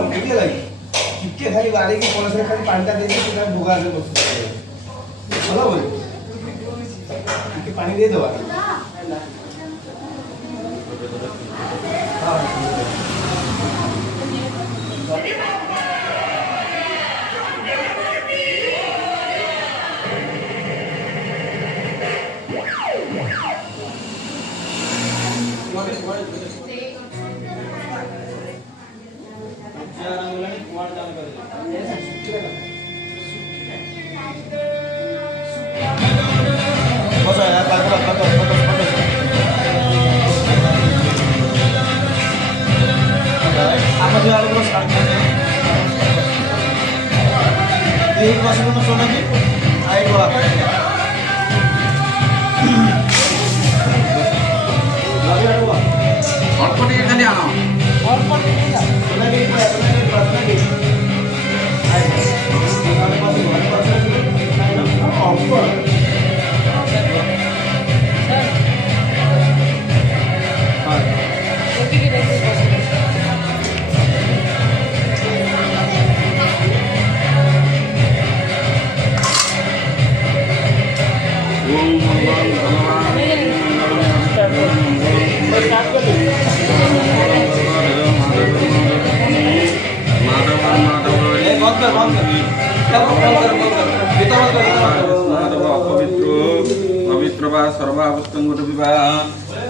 बुझे लगी टिके खाली बारे की कौन से खाली पानी टा दे के सीधा भोगा से बस चलो बोले टिके पानी दे दो एक वर्ष में सोना की आई हुआ ଅଳ୍ପ ଟିକେ ଖାଲି ଆଣ सोना की प्रार्थना की पवित्र वा सर्वावस्थंगुट विवाह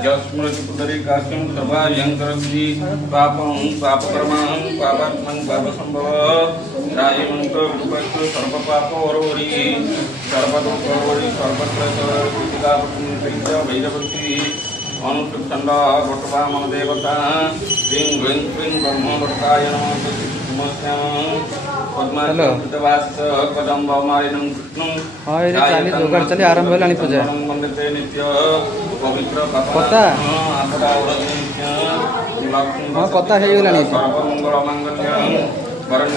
जस्मृति पुतरी काश्यम सर्वायंकरंजी पापं पापकर्मं पापात्मं पापसंभव राजमंत्र विपक्ष सर्व पाप वरोरी सर्वदोषवरोरी सर्वत्रैतृतिकापतिंच वैरवती अनुष्ठंड भट्टवा मम देवता ह्रीं ह्रीं क्लीं ब्रह्मवत्ताय नमः हेलो हाँ ये चाली जोगाड़ चली आरंभ होलानी पूजा पता हाँ पता है गलानी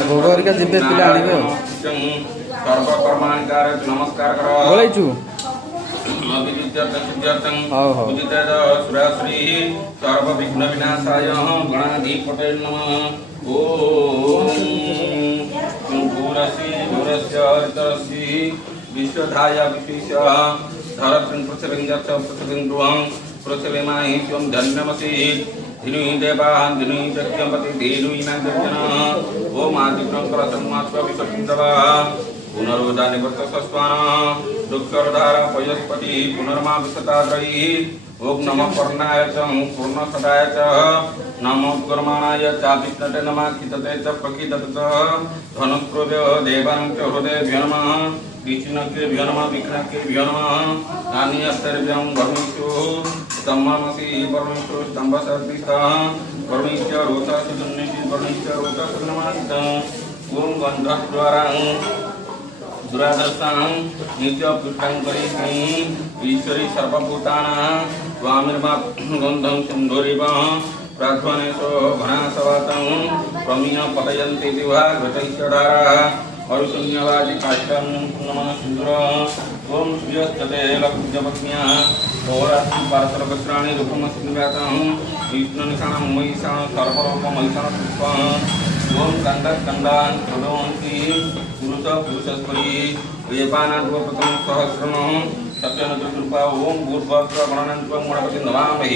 भोग हरिका जिबे पिले आनिबे नमस्कार बोलैछु हाउ हाउ सुराश्री सर्व विघ्न विनाशाय गणाधिपते नमः ओम भूरसी भूरस्य हरितरसी विश्वधाय विश्वेश्य धरत्रिं पृथिवीञ्जच्च पृथिवीन्द्रुवं पृथिवीमाहि त्वं धन्यमसि धिनुहि देवान् धिनुहि यज्ञपति धिनुहि नागर्जन ओम आदित्यं सन्मात्वा विश्वसिन्धवा पुनरुदा निवर्तस्वान दुःखरधार पयस्पति पुनर्मा विशताद्रयी ओम नमः पर्णाय च पूर्णसदाय च नमो कर्माणाय च विष्णते नमः कितते च प्रकितते च धनुक्रोध देवानां च हृदयेभ्यो नमः विष्णुभ्यो नमः विघ्नभ्यो नमः नान्यस्तर्भ्यं वर्णिषु स्तम्भमसि वर्णिषु स्तम्भसदृशः वर्णिश्च रोचसुजन्यसि वर्णिश्च रोचसुजनमासित ओम गन्धद्वारा दुरादर्शां नित्य पुष्टांकरी ईश्वरी सर्वभूतानां स्वामिर्मा गन्धं सिन्धुरिव प्राध्वनेशो घनासवातं प्रमीय पतयन्ति दिवा घटैश्चधारा अरुशून्यवादि काष्ठं नमः सिन्दूर ओम सूर्यस्तते लक्ष्मीजपत्न्या होरात्रि पारसरवस्त्राणि रूपमस्मिन्व्यातं विष्णुनिशानं महिषां सर्वरूपमहिषां पुष्पं ओम कण्डान् प्रदवन्ति पुरुष पुरुषस्परी वेपानाद्वपतं सहस्रं सत्यनचतुर्पा ओम भूर्भत्र गणनान्त्वं गणपतिं नमामि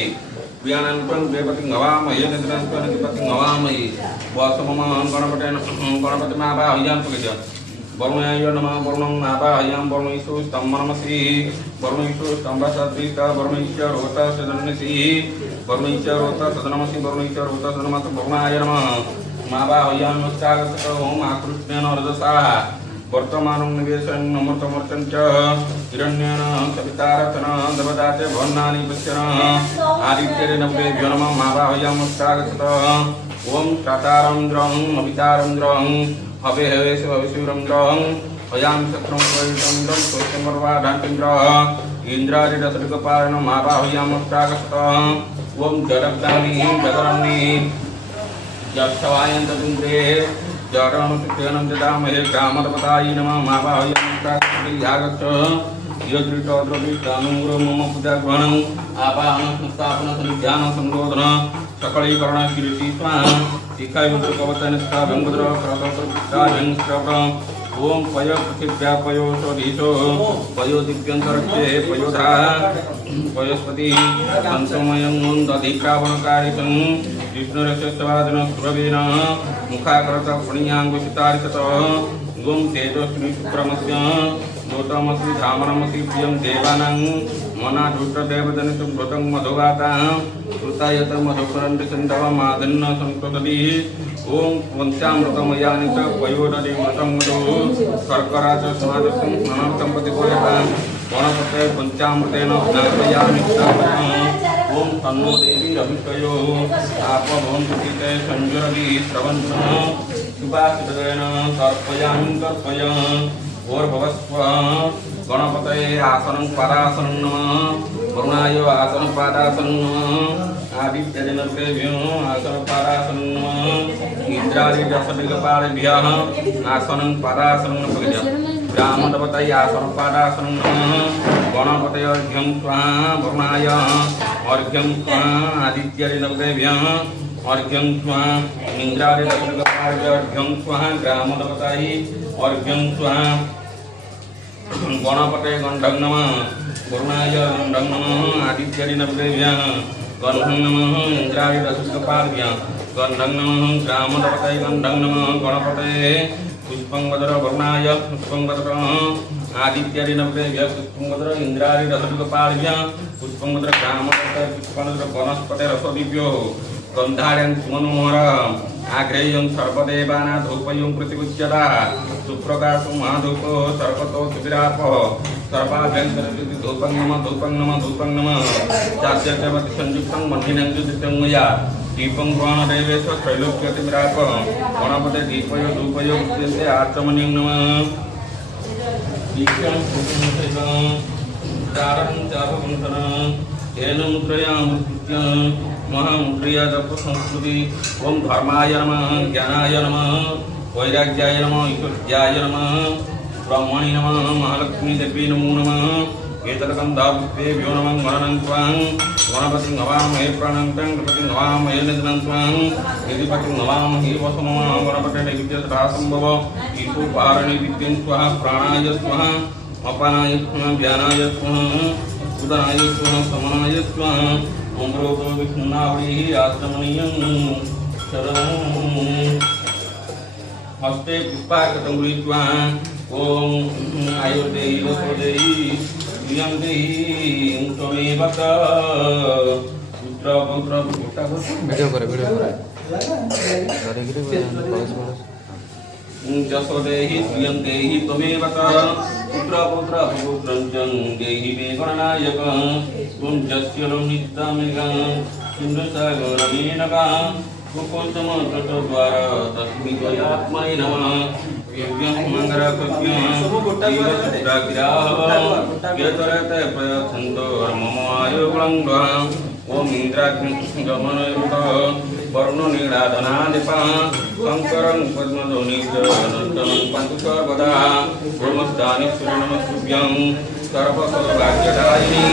प्रियानान्त्वं देवपतिं नमामि निद्रान्त्वं निधिपतिं नमामि वासमं गणपतिमावाहयामि पकज वरुणाय नमः वरुणं आवाहयामि वरुणेषु स्तम्भमसि वरुणेषु स्तम्भसदृशः वरुणैश्च रोतः सदनसि वरुणैश्च रोतः सदनमसि वरुणैश्च रोतः सदनमसि वरुणाय नमः आवाहयामि नमस्कारः ओम आकृष्णेन रजसा वर्तमानं निवेशन् अमृतमर्चन् च हिरण्येन सवितारथन देवदाते भवन्नानि पश्यन् आदित्येन नवेभ्यो नमः आवाहयामि नमस्कारः ओम तातारंद्रं अवितारंद्रं हवे हवेश हवेशुरंद्रं हयामि शत्रं परितंद्रं स्वस्तिमर्वाढान्तिन्द्रः इन्द्रादिदशदिक्पालनं आवाहयामि नमस्कारः ओम जडग्दानि जगरन्नि यक्षवायन्तन्द्रे जडनुतेनं ददामहे कामदपताय नमः आवाहयामि नमस्कारः यद्रिटद्रविष्टानुग्र मम पूजा ग्रहणं आवाहन संस्थापन सन्ध्यान संरोधन सकलीकरण कीर्ति स्वाहा शिखायुक्तकवचनस्था व्यंगद्र प्रदर्शिता व्यंगश्रवण ओम पयो पृथिव्या पयो स्वधीशो पयो दिव्यंतरक्षे पयोधा पयोस्पति संसमयं दधिक्रावणकारितं विष्णुरक्षस्वादन सुरवेण मुखाकरत पुण्याङ्गुशितारितत ओम तेजस्वी शुक्रमस्य नोतमसि धामनमसि प्रियं देवानां मनाधुष्टदेवजनितं व्रतं मधुवाता कृतायत मधुकरन्ति सन्दवमादन्न संस्कृतभिः ओम पंचामृतमयानि च पयोदधि व्रतं मधु शर्करा च समाजसं स्नानार्थं प्रतिपूयता गणपते पंचामृतेन स्नापयामि ओम तन्नो देवी रविकयो आपभवन्ति संजरति श्रवन्तः सुभाषितेन तर्पयामि तर्पय भवस्व गणपतये आसनं पदासनं नमः वरुणाय आसनं पादासनं नमः आदित्यजनकेभ्यो आसनं पादासनं नमः इंद्रादिदशदिगपालेभ्यः आसनं पादासनं नमः ब्राह्मणपतये आसनं पादासनं नमः गणपतये अर्घ्यं स्वाहा वरुणाय अर्घ्यं स्वाहा आदित्यजनकेभ्यः अर्घ्यं स्वाहा इंद्रादिदशदिगपालेभ्यः अर्घ्यं स्वाहा ब्राह्मणपतये अर्घ्यं स्वाहा गणपते गंधं नमः वरुणाय गंधं नमः आदित्यदिनभ्यः गंधं नमः इंद्रादिदशदिक्पालेभ्यः गंधं नमः ग्रामदेवताय गंधं नमः गणपते पुष्पं वदर वरुणाय पुष्पं वदर आदित्यदिनभ्यः पुष्पं वदर इंद्रादिदशदिक्पालेभ्यः पुष्पं वदर ग्रामदेवताय पुष्पं वदर वनस्पते रसदिभ्यो गंधारं मनोहर आग्रेयं सर्वदेवानां धूपयं प्रतिपुज्यता सुप्रकाशो महाधूपो सर्वतो शिबिरापः सर्वाभ्यन्तरं धूपं नमः चार्यवति संयुक्तं मण्डिनं जुदितं मया दीपं ग्रहणदेवेश त्रैलोक्यतिमिरापः गणपते दीपयो धूपयो उच्यन्ते आचमनीयं नमः दीक्षं पुष्पं चारं चापवन्तनं तेन मुद्रयामुत्कृत्य महामुद्रिया जप संस्कृति ओम धर्माय नमः ज्ञानाय नमः वैराग्याय नमः ईश्वर्याय नमः ब्रह्मणे नमः महालक्ष्मी देवी नमो नमः एतत्कन्धाभ्यो नमः मरणं त्वां गणपतिं हवामहे प्राणं तं गणपतिं हवामहे निधनं त्वां यदिपतिं हवामहे वसमः गणपते नैवेद्यसभासम्भव ईशोपारणे विद्यं स्वाहा प्राणाय स्वाहा अपानाय स्वाहा ज्ञानाय स्वाहा उदनाय स्वाहा समनाय स्वाहा ओमरोगो विष्णुनावली आश्रमणीयं शरणं हस्ते पुष्पाकतं गृहीत्वा ओम आयुर्देहि लोकोदेहि प्रियं देहि त्वमेव पुत्र पुत्र पुत्र वीडियो करे करे जसोदेहि प्रियं देहि त्वमेव पुत्र पुत्र पुत्रं च देहि मे गणनायक त्वं जस्य नित्यमेकं सुन्दरसागरमेनका कुकुत्तमतटद्वारा तस्मै त्वयात्मने नमः दिव्यं मङ्गलकृत्यं यतरते प्रयच्छन्तो मम आयुर्गुणङ्गः ओम इंद्राग्नि गमनयुत वरुणनीलाधनादिपः शङ्करं पद्मध्वनिजनन्दनं पन्तुसर्वदा ब्रह्मस्थानेश्वरि नमस्तुभ्यं सर्वसौभाग्यदायिनी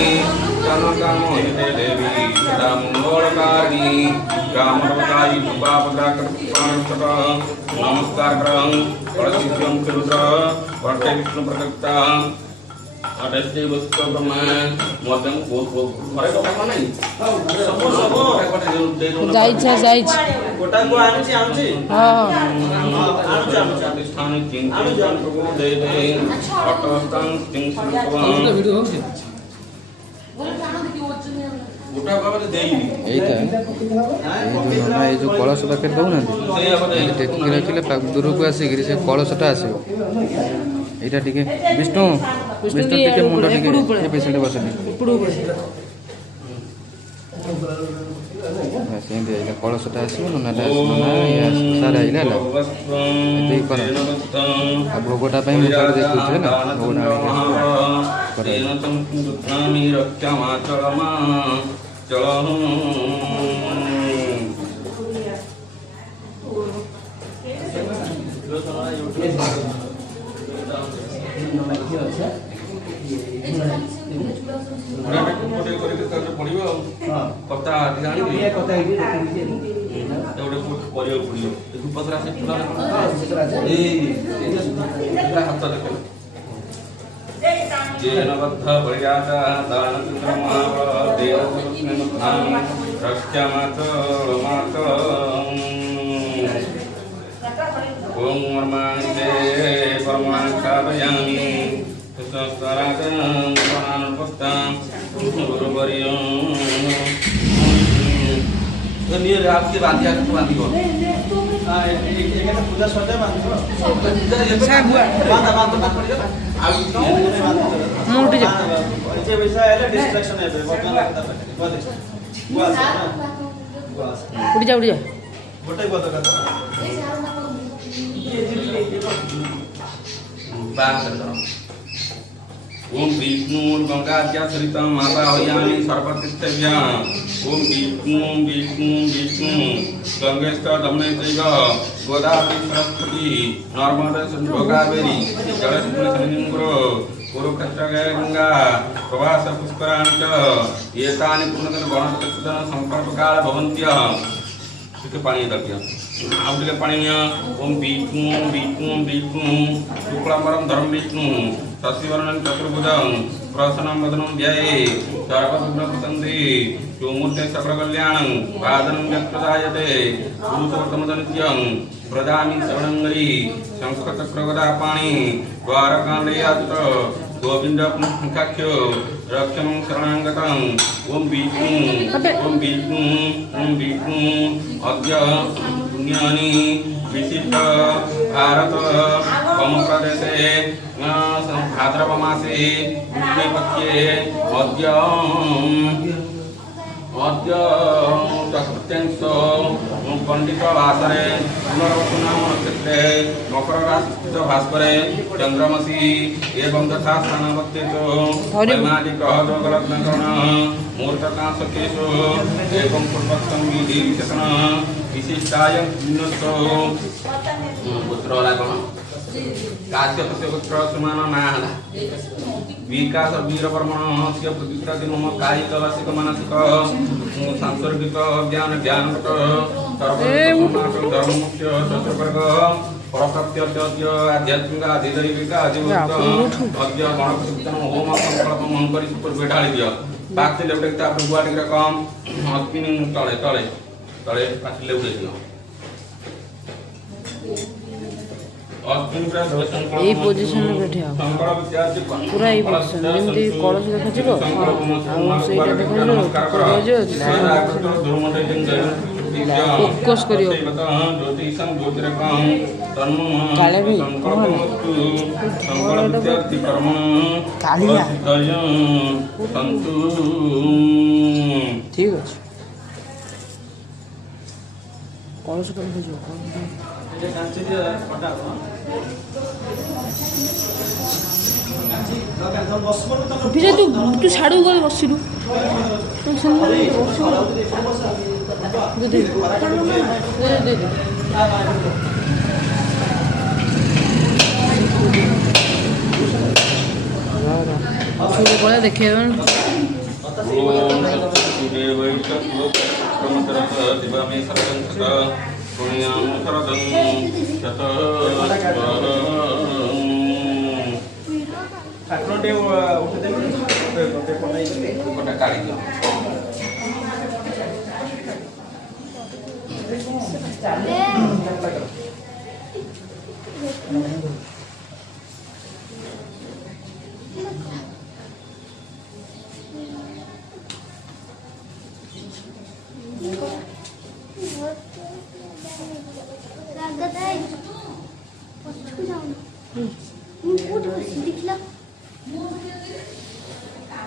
जनकामोहिते देवी सदा मङ्गलकारिणी रामरवतायि कृपापदाकृपाणस्तः नमस्कार करं परसिद्ध्यं कृरुद्र वर्ते विष्णुप्रदत्ता अटस्ते वस्तु ब्रह्मा मध्यम घरे कथा नहीं सब जाइछ गोटा को आनुची हां स्थान चिंतन प्रभु दे दे अटस्थान चिंतन वीडियो होछि गोटा बाबा देई এইটা এই যে কলস পাখে দউনাନ୍ତି টেকিକି ରଖିଲେ ଦୂରକୁ ଆସିକିରି ସେ କଳସଟା ଆସିବ এইটা ଟିକେ ବିଷ୍ଣୁ ଟିକେ ମୁଣ୍ଡ ଟିକେ ଏ ପେସେଣ୍ଟ ବସନ୍ତି ସେମିତି ଏଇଟା କଳସଟା ଆସିବ ନନାଟା ଆସିବ ନା ସାରା ଆଇଲା ହେଲା ଏତିକି କର ଆଉ ଭୋଗଟା ପାଇଁ ମୁଁ ତାକୁ ଦେଖୁଛି ହେଲା ଭୋଗଟା अच्छा ଜାଣି ये कथा है देखिए ଗୋଟେ କରିବାକୁ ପଡ଼ିବ ଧୂପସରା ସେ ଫୁଲ ହାତ ଦେଖ जेन बद्ध परिजाता दानचंद्र महाबल देवस्मिन्मुखां रक्षमात ओम वर्माणि परमाणि स्थापयामि सुस्तरातं प्राणपस्तां गुरुवर्यं नियर आपके बांधिया तो बांधियो हां ये पूजा सदा बांधो बांधा पड़ जा मोटी जा जे वैसा है डिस्ट्रैक्शन है बदला लगता है उड़ जा गोटे बद का बात करो ओम विष्णु गंगाद्या सरितं आवाहयामि सर्वतीर्थेभ्यः ओम विष्णु विष्णु विष्णु गंगेश्वर दमने चैव गोदावरी सरस्वती नर्मदे गोदावरी जलस्मिन् कुरुक्षेत्र गंगा प्रवास पुष्कराणि च एतानि पुण्यतन गणपतितन संकल्प काल भवन्त्यः ଟିକେ ପାଣି ଦରକାର ଆଉ ଟିକେ ପାଣି ନିଅ ଓମ୍ ବିଷ୍ଣୁ ବିଷ୍ଣୁ ବିଷ୍ଣୁ ଶୁକ୍ଲାମ୍ବରଂ ଧର୍ମ ବିଷ୍ଣୁ ଶଶିବର୍ଣ୍ଣଂ ଚତୁର୍ଭୁଜଂ ପ୍ରସନ୍నం ବଦनं ଧ୍ୟାୟେ ସର୍ବବିଘ୍ନୋପଶାନ୍ତି ଚତୁର୍ମୂର୍ତ୍ତେ ସକଳ କଲ୍ୟାଣଂ ପାଦनं ଯତ୍ପ୍ରଦାୟତେ ପୁରୁଷୋତ୍ତମନିତ୍ୟଂ ପ୍ରଦାମି ଶ୍ରବଣଙ୍ଗରି ଶଙ୍ଖ ଚକ୍ର ଗଦା ପାଣି ଦ୍ୱାରକାଣ୍ଡୟାତ गोविंद मुखाख्यो रक्षम शरणागतं ओम विष्णु अद्य पुण्यानि विशिष्ट भारत कम प्रदेशे भाद्रव मासे पक्षे अद्य चतुर्थ्यांश पंडित वासरे पुनर्वसुनाम नक्षत्रे मकर राशि भास्करे चंद्रमसी एवं तथा स्थानावत्तित वैमादि ग्रह जोगलग्नकरण मुहूर्तकांशकेषु एवं पूर्वोक्तं विधि विशेषण विशिष्टाय पुत्र लागण काश्यपस्य पुत्र सुमान नाहला विकास वीरवर्मण से प्रतिष्ठाति मम कायिक वासिक मानसिक सांसर्गिक ज्ञान धर्म मुख्य चतुर्वर्ग परसत्य आध्यात्मिक आधिदैविक आदिभूत अद्य गणपति होम संकल्प मन करी पूर्वे ढाली दियो पातिले उठे तापर गुआ टिके कम अग्नि तळे तळे तळे पातिले उठे दियो এই পজিশনে बैठे आओ पूरा এই পজিশন যেমতি কলস দেখাଯିବ ଆଉ ସେଇଟା ଦେଖାଯିବ ଫୋକସ୍ କରିବ କାଳେ ବି କାଳିଆ ଠିକ ଅଛି କଳସ କରି ବୁଝିବ ये कांची दिया फटा हो कांची लगा तो बस पर तो फिर तू छाड़ू गल बसिलु तो सुंदर दे दे बड़ा देखे ठाकुर टे उठे दे कोटा काढी दियो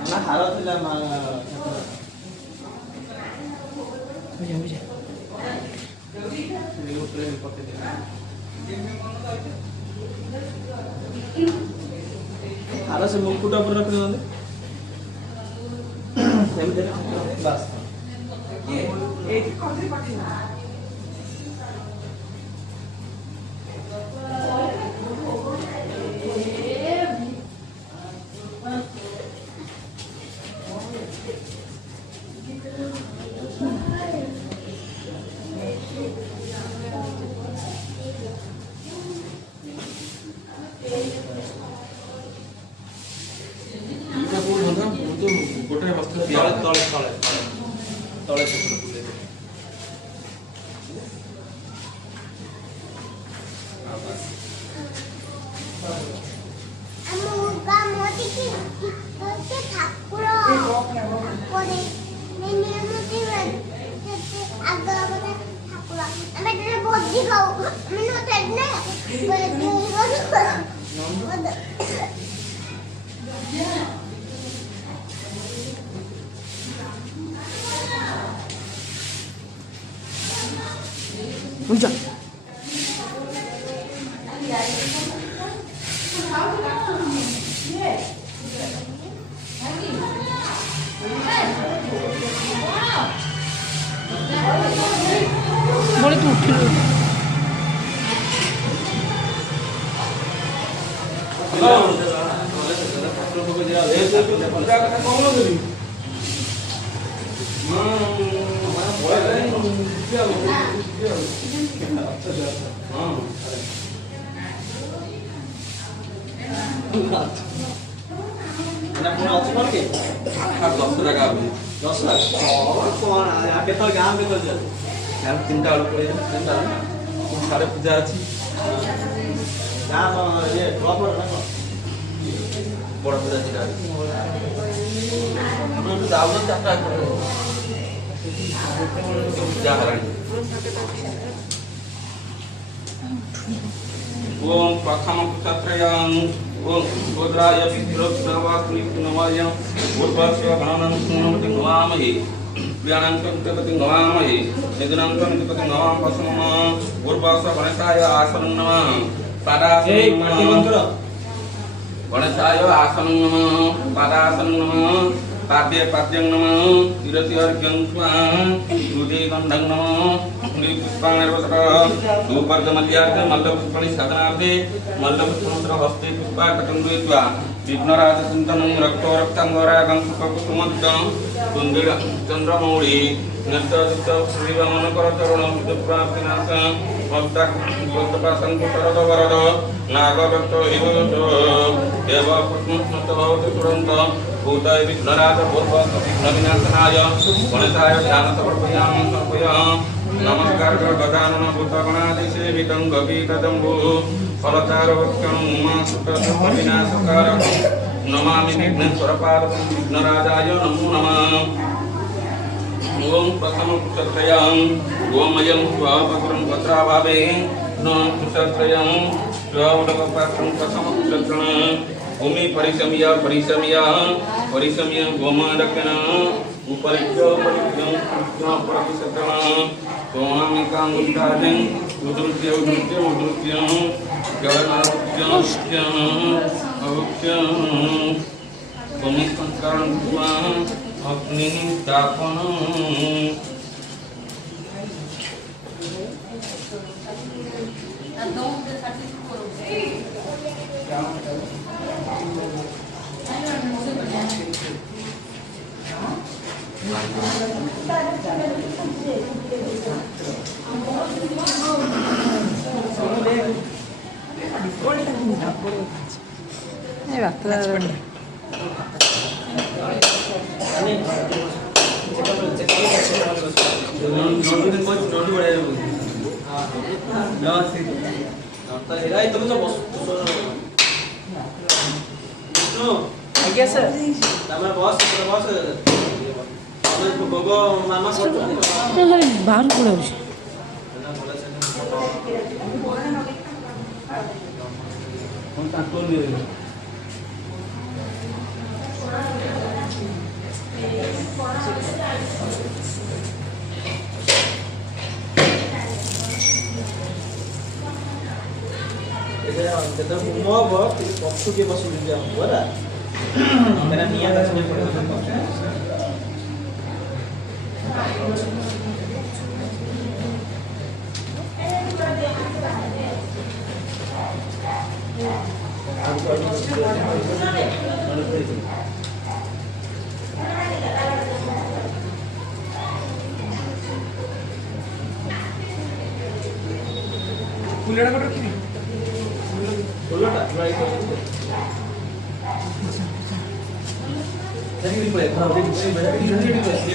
ना हारा थिला मा हारा से मुकुटा पर रख दे बस ये कौन सी बात है Udah. Boleh tuh dulu. ତିନିଟା ବେଳକୁ ପଳେଇବେ ତିନିଟା ସାଢ଼େ ପୂଜା ଅଛି ବଡ଼ ପୂଜା ସେଟା ଯାଉନ ଚାରିଟା ପୂଜା ହେଲାଣି ओम प्रथम क्षत्रयं ओम गोद्राय विद्रोत्सवास्मि नमः पूर्वस्य गणनं सुनमति नमामहि प्रियाणां कंकपति नमामहि निगनां कंकपति नमाम वसमः पूर्वस्य गणेशाय आसनं नमः पादासनं नमः गणेशाय आसनं नमः पादासनं नमः पाद्ये पाद्यं नमः तिरति अर्घ्यं स्वाहा दूधे गन्धं नमः पुष्पाणर्वसर धूपर्जमल्यार्थे मल्लपुष्पाणि साधनार्थे मल्लपुष्पमत्र हस्ते पुष्पाकटं गृहीत्वा विघ्नराजचिन्तनं रक्तो रक्ताङ्गरागं सुखकुसुमद्धं कुन्दिर चन्द्रमौळि नृत्ययुक्त श्रीवामनकरचरणं विदुप्राप्तिनाशं भक्तपाशङ्कुशरदवरद नागभक्त हिवद देवपुष्मस्मत भवति तुरन्त भूतय विघ्नराज पूर्वक विघ्नविनाशनाय गणेशाय ध्यानसमर्पयामि समर्पयामि नमस्कार गजानन भूतगणादिसेवितं गभीरजम्बू फलचारवक्षं उमासुतविनाशकारं नमामि विघ्नेश्वरपादं विघ्नराजाय नमो नमः ओम प्रथम क्षत्रयं गोमयं स्वापत्रं पत्राभावे न क्षत्रयं स्वावलकपात्रं प्रथम क्षत्रं भूमि परिसमय गोमादकन उपरिच्य परिच्यं प्रतिशतन सोनामिकांगुष्ठाजं उदृत्य जगन्नाथ्यं भूमि संस्कारण अग्नि दापन ଆଜ୍ଞା ସାର୍ ବାହାରୁ ପଳାଉଛି पक्षु के बस बोला मेरा नियत है କୁଲଟା ଗୋଟେ ରଖିବି बोलटा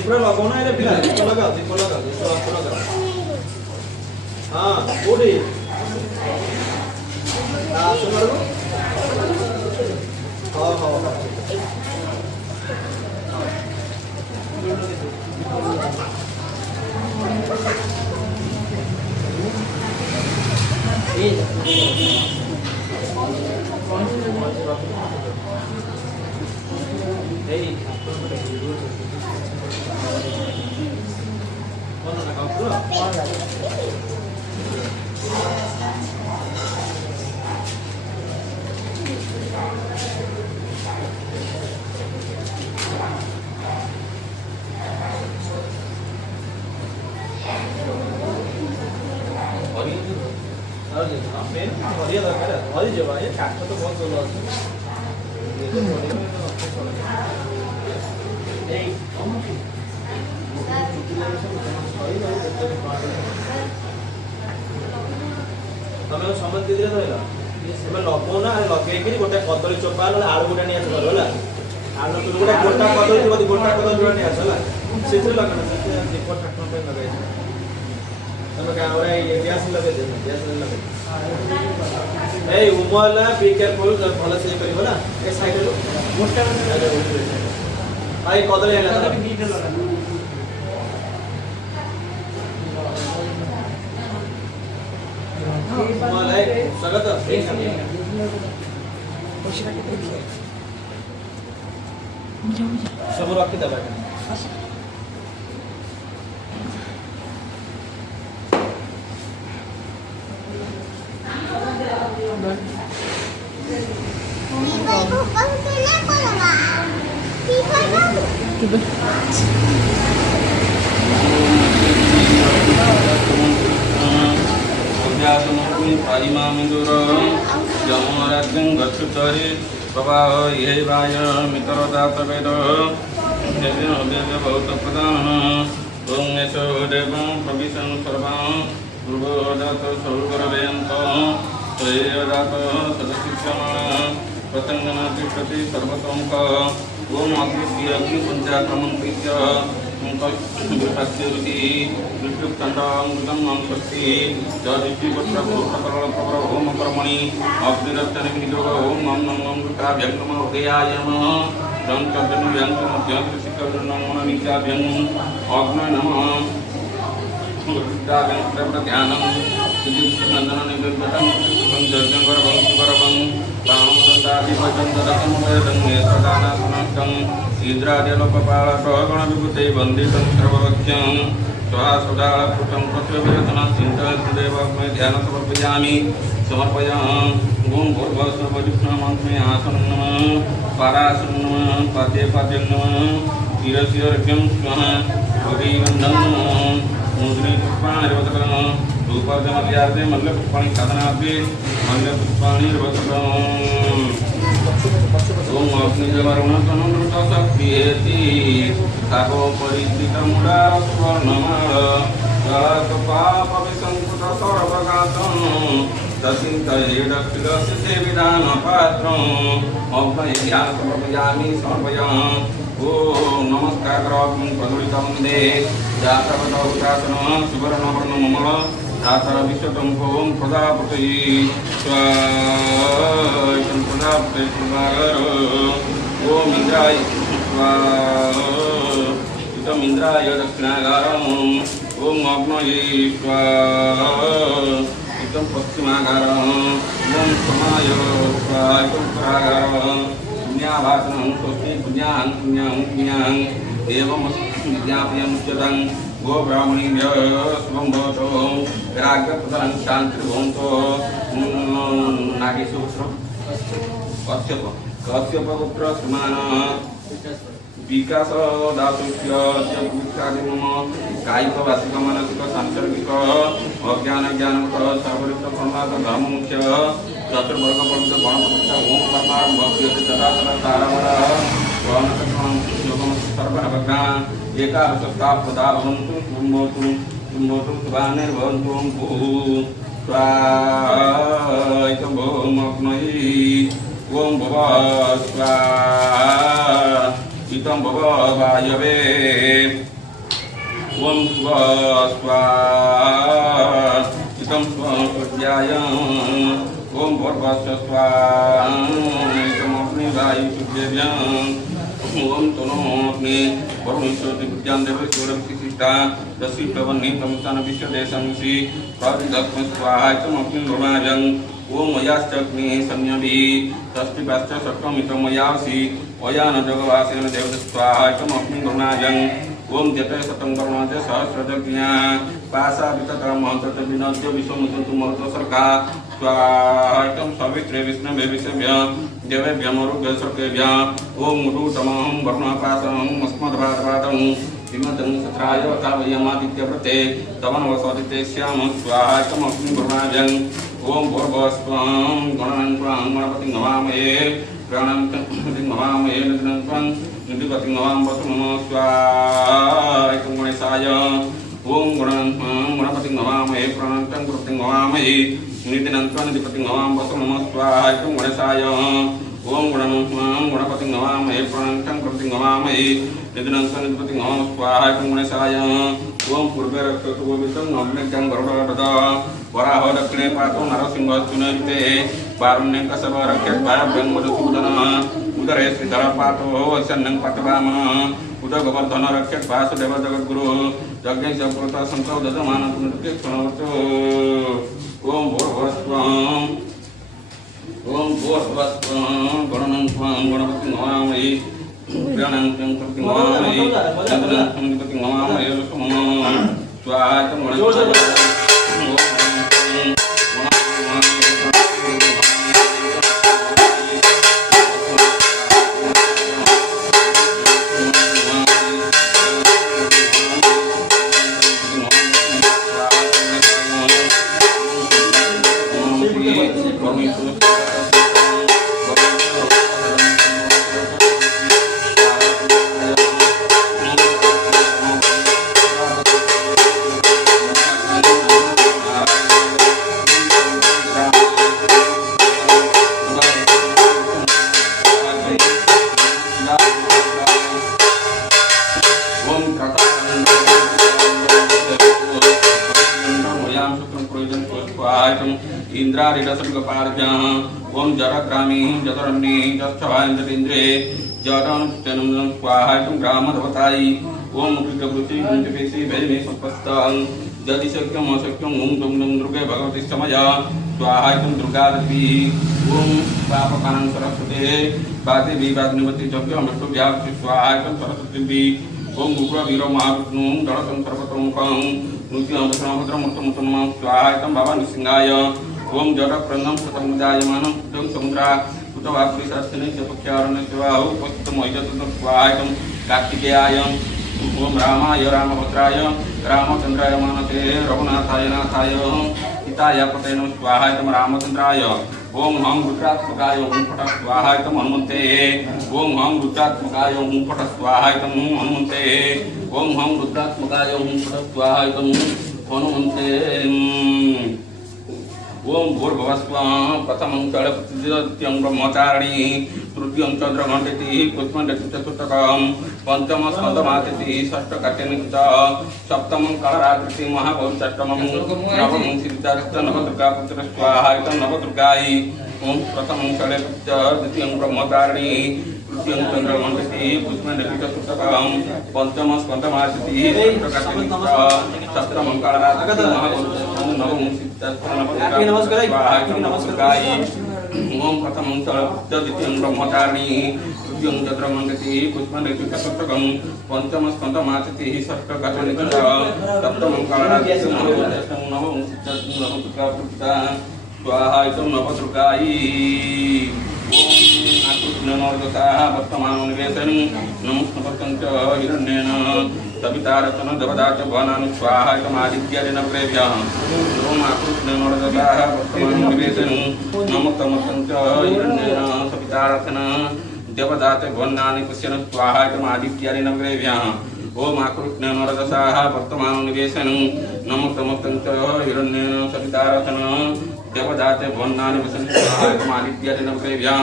पूरा लगाना है फिलहाल दीपो लगा हाँ कोडी ତମେ ସମସ୍ତ ଦିଦିରେ ରହିଲ ତମେ ଲଗଉନା ଲଗେଇକି ଗୋଟେ କଦଳୀ ଚୋପା ନହେଲେ ଆଳୁ ଗୋଟେ ନେଇ ଆସ ଘର ହେଲା ଆଳୁ ଗୋଟେ ଗୋଟା କଦଳୀ ଥିବ ଗୋଟା କଦଳୀ ଯୋଡ଼ା ନେଇ ଆସ ହେଲା ସେଥିରେ ଲଗାନା ସେଥିରେ ଦୀପ ଠାକୁର ପାଇଁ ଲଗାଇଛି ତମେ ଗାଁରେ ଗ୍ୟାସ୍ ଲଗେଇ ଦେବ ଗ୍ୟାସ୍ ଲଗେଇ ଏଇ ଉମ ହେଲା ବି କେୟାରଫୁଲ ଭଲ ସେ କରିବ ନା ଏ ସାଇଡରେ ଗୋଟା ଭାଇ କଦଳୀ ହେଲା स्वागत सब रखी दबा पारिमामिन्दुर यमराज्यं गच्छुतरि प्रवाह ये वाय मित्रदात वेद देव्य देव्य बहुत प्रदान ओं यशो देवं प्रविशं सर्वां पूर्वोदात सर्वरवेयन्त तयदात सदशिक्षण प्रसंगनाति प्रति सर्वतोमुख ओं अग्नि पंचाक्रमं प्रीत्य विपत्ति विष्णुखंडामृतम शक्ति जदिष्टिपुत्र पुत्रकरल प्रवर ओम कर्मणि अग्निरक्षण निग्रह ओम नम नम नम काव्यंगम उदयायम रंचर्जन व्यंग मध्यंत शिखर नमन नित्याभ्यं अग्नि नमः ध्यानम नंदन निगर्भटं पंचजंगर वंशवरवं तामदाधिपचंदरसंवेदं सदानासनकं ईद्रादिलोकपाल गण विभूते वंदितं सर्वभक्ष्यं स्वासुदा पुटं प्रचोदयतना चिन्तयदेव मैं ध्यान समर्पयामि समर्पयामि ओम भूर्भुवस्सुवजिष्णुमन्त्रे आसनं नमः पारासनं नमः पाद्ये पाद्यं नमः शिरसिरर्घ्यं स्वाहा भुविवन्दं मुद्री पुष्पाणिर्वतकं रूपजमल्यार्थे मल्लपुष्पाणि साधनार्थे मल्लपुष्पाणि निर्वतकम् ओम अग्निजवरुणतनुमृतशक्तियेति तापो परिचितमुदास्वर्णमाल पापविसङ्कुतसर्वघातं तचिन्तयेदखिलस्य विधानपात्रम् अभ्ययामि समर्पयामि ओम नमस्कार करोमि कदुलितवन्दे जातवदौतासनं सुवर्णवर्णममल दातर विश्वतंभोम प्रजापति स्वायं प्रजापति सुभागर ओम इंद्राय स्वाहा इंद्राय दक्षिणागारम ओम अग्नये स्वाहा इदं पश्चिमागारम ओम समाय स्वाहा उत्तरागारम पुण्याभासनं स्वस्ति पुण्यां पुण्यां पुण्यां एवमस्ति विद्याप्रियं मुच्यतं गो ब्राह्मणेभ्यः शुभं भवतु विराग्यप्रदानं शान्तिर्भवन्तु नागेशपुत्र कश्यपपुत्र श्रीमान् विकासदातुस्य मम कायिक मानसिक सांसर्गिक अज्ञान ज्ञानमुक्त सर्वरिक्त प्रमाद धर्ममुख्य चतुर्वर्ग पंच गणपति ओम परमात्म भक्ति चराचर तारमर सर्वभग्ना एकादशता प्रदा भवन्तु कुम्भोतु सुभानिर्भवन्तु स्वाइकं भोम अग्नये ओम भव स्वाहा इतं भव वायवे ओम स्वाहा इतं सूर्याय ओम भूर्भुवस्व स्वाहाग्नि वायु शुद्धेभ्यं ओम तनोऽग्नि वरुणेश्वरी विद्यां देवश्वरविशिष्टा दशी प्रवन्नि तमसान् विश्वदेशंसि प्रविदक्ष्म स्वाहायतमग्नि भवाजं ओम मयाश्चग्नि संयमी तस्मिपाश्च शक्रमितमयासि वयान जगवासेन देवदस्वाहायतमग्नि भवाजं ओम जते शतं कर्माते सहस्रजज्ञा पासा विततमहंत विनद्य विश्वमुदन्तु महतो सर्गा स्वाहायतं सवित्रे विष्णवे विषभ्य देवेभ्यमरुभ्य सर्गेभ्य ओम रूतमहं वर्णपासं अस्मद्भारवादं श्रीमतं सत्राय तावयमादित्यव्रते तवनवसोदिते श्याम स्वाहायतमग्नि भवाजं ओम भूर्भुवस्वं गणनान्त्वां गणपतिं नमामहे प्राणान्तं नमामहे निधिनान्त्वां निधिपतिं नमामस्तु नमः स्वाहायतं गणेशाय ओम गणनान्त्वां गणपतिं नमामहे प्राणान्तं गणपतिं नमामहे निधिनान्त्वां निधिपतिं नमामस्तु नमः स्वाहायतं गणेशाय ओम गणनान्त्वां गणपतिं नमामहे प्राणान्तं गणपतिं नमामहे निधिनान्त्वां निधिपतिं नमः स्वाहायतं गणेशाय ओम पूर्वे रक्षतुवितं नम्यं गरुडगद वराहो दक्षिणे पातो नरसिंहस्तुनरिते पारुण्यं कसव रक्षत् भाव्यं मधुसूदन उदरे श्रीधर पातो वैशन्यं पटवाम उदगवर्धन रक्षत् वासुदेव जगद्गुरु यज्ञ संकृत संसौ दशमान पुनर्कृष्णवचो ओम भूर्भुवस्वं गणनान्त्वां गणपतिं नमामहे प्राणान्तं गणपतिं नमामहे निधिनान्त्वां निधिपतिं नमामहे स्वाहायतं गणेशाय इंद्रारिडसर्गपार्जः ओम जरग्रामी जतरण्ये जस्थवायन्द्रेन्द्रे जरनुष्टनं स्वाहायतं ग्रामदेवतायै ओम मुखिकवृत्ति गुंजपेशि वैमे संपस्तं यदि शक्यं अशक्यं ओम दुं दुर्गे भगवती समया स्वाहायतं दुर्गादेवी ओम पापकानं सरस्वते वादेवी वाग्निवती जप्यमष्टभ्याक्षि स्वाहायतं सरस्वतीदेवी ओम उग्रवीरो महाविष्णुं जलसंसर्पतमुखं नृसिंहभद्रमुत्तमोत्तमं स्वाहायतं भवानीसिंहाय ओम जडप्रन्नं शतं जायमानं उदं समुद्रा उतवाप्रिशास्त्रिने च पक्षारण्यसेवाहो उपस्थितमयजतं स्वाहायतं कार्तिकेयाय ओम रामाय रामभद्राय रामचन्द्राय मानसे रघुनाथाय नाथाय हिताय पतेन स्वाहायतं रामचन्द्राय ओम हम रुद्रात्मकाय ओम फट स्वाहायतं हनुमन्ते ओम हम रुद्रात्मकाय ओम फट स्वाहायतं हनुमन्ते ओम हम रुद्रात्मकाय ओम फट स्वाहायतं हनुमन्ते ओम भूर्भुवस्वं प्रथमं चलप्रतिद्वितीयं ब्रह्मचारिणी तृतीयं चन्द्रघण्टिति पुष्पण्डति चतुर्थकं पंचमं स्कन्दमातिथि षष्ठकटिनि च सप्तमं कालरात्रिति महाभौषष्टमं नवमं सिद्धार्थ नवदुर्गापुत्र स्वाहायतं नवदुर्गायै ओम प्रथमं चलप्रतिद्वितीयं द्वितीयं ब्रह्मचारिणी तृतीयं चन्द्रघण्टिति पुष्पण्डति चतुर्थकं पंचमं स्कन्दमातिथि षष्ठकटिनि च सप्तमं कालरात्रिति महाभौषष्टमं नवमं ओम प्रथमं द्वितीयं ब्रह्मचारिणी तृतीयं चन्द्रमण्डति पुष्पण्डति चतुर्थकं पंचमं स्कन्दमातिथि षष्ठकटिनि च सप्तमं कालरात्रिति महाभौषष्टमं नवमं सिद्धार्थ स्वाहायतं नवदुर्गायै नमोर्दसाः वर्तमानं निवेशनं नमस्कृतं च हिरण्येन सवितारचन दवदाच भवानानि स्वाहायतमादित्यादिन प्रेभ्यः ओम आकृष्णमोर्दसाः वर्तमानं निवेशनं नमस्कृतं च हिरण्येन सवितारचन देवदाच भवानानि पश्यन् स्वाहायतमादित्यादिन प्रेभ्यः ओम आकृष्णमोर्दसाः वर्तमानं निवेशनं नमस्कृतं च हिरण्येन सवितारचन देवदाच भवानानि पश्यन् स्वाहायतमादित्यादिन प्रेभ्यः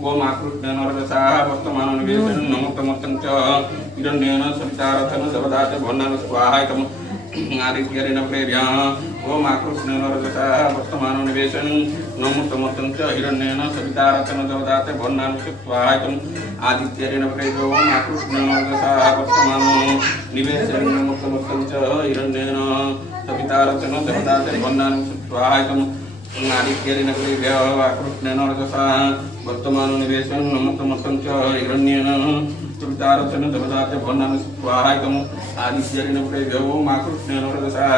ओम आकृष्णमोर्दसाः वर्तमानं निवेशनं नमस्कृतं च हिरण्येन सवितारचन देवदाच भवानानि स्वाहायतम् आदित्यादिन प्रेभ्यः ओम आकृष्णेन रजसा वर्तमान निवेशन नमोतमतं च हिरण्येन सवितारचन देवदाते वर्णान् स्वाहायतम् आदित्येन प्रेतो ओम आकृष्णेन रजसा वर्तमान निवेशन नमोतमतं च हिरण्येन सवितारचन देवदाते वर्णान् स्वाहायतम् आदित्येन प्रेतो आकृष्णेन रजसा वर्तमान निवेशन नमोतमतं च हिरण्येन सवितारचन देवदाते वर्णान् स्वाहायतम् आदित्येन प्रेतो ओम आकृष्णेन रजसा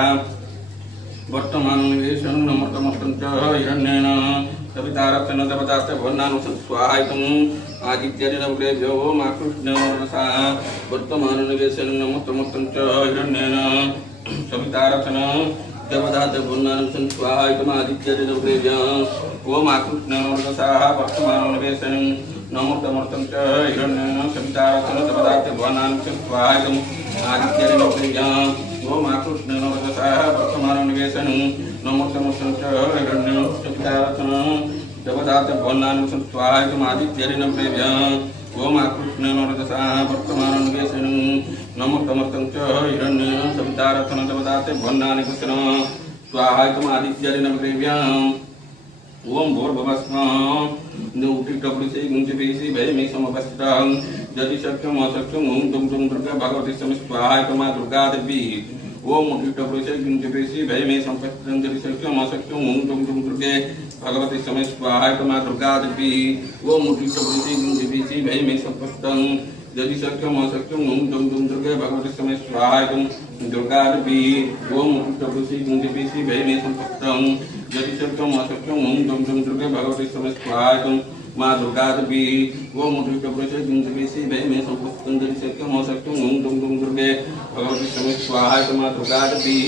वर्तमान निवेशन नमोतमतं च हिरण्येन सवितारचन देवदाते वर्णान् स्वाहायतम् आदित्येन प्रेतो ओम आकृष्णेन रजसा वर्तमान निवेशन नमोतमतं च हिरण्येन सवितारचन देवदाते वर्णान् स्वाहायतम् आदित्येन प्रेतो ओम आकृष्णेन रजसा वर्तमान निवेशन नमोतमतं च हिरण्येन सवितारचन देवदाते वर्णान् स्वाहायतम् आदित्येन प्रेतो ओम आकृष्णेन रजसा वर्तमान निवेशन नमोतमतं च हिरण्येन सवितारचन देवदाते वर्णान् स्वाहायतम् आदित्येन प्रेतो ओम आकृष्णेन रजसा वर्तमान निवेशन नमोतमतं च हिरण्येन सवितारचन देवदाते वर्णान् स्वाहायतम् आदित्येन प्रेतो ओम भूर्भुवस्सुः नुटिटपुरुषे गुंजपेशि भयमे समवस्थितं यदि शक्यं अशक्यं ओम दुं दुर्गा भगवती स्वाहायतमा दुर्गा देवी ओम नुटिटपुरुषे गुंजपेशि भयमे समवस्थितं यदि शक्यं अशक्यं ओम दुं दुर्गे भगवती स्वाहायतमा दुर्गा देवी ओम नुटिटपुरुषे गुंजपेशि भयमे समवस्थितं यदि शक्यं अशक्यं ओम दुं दुर्गे भगवती स्वाहायतम दुर्गा देवी ओम नुटिटपुरुषे गुंजपेशि भयमे समवस्थितं यदि शक्यं अशक्यं ओम दुं दुर्गे भगवती स्वाहायतम माँ दुर्गा देवी ओम नुटिटपुरुषे गुंजपेशि भयमे समवस्थितं यदि शक्यं अशक्यं ओम दुं दुर्गे भगवती स्वाहायतम माँ दुर्गा देवी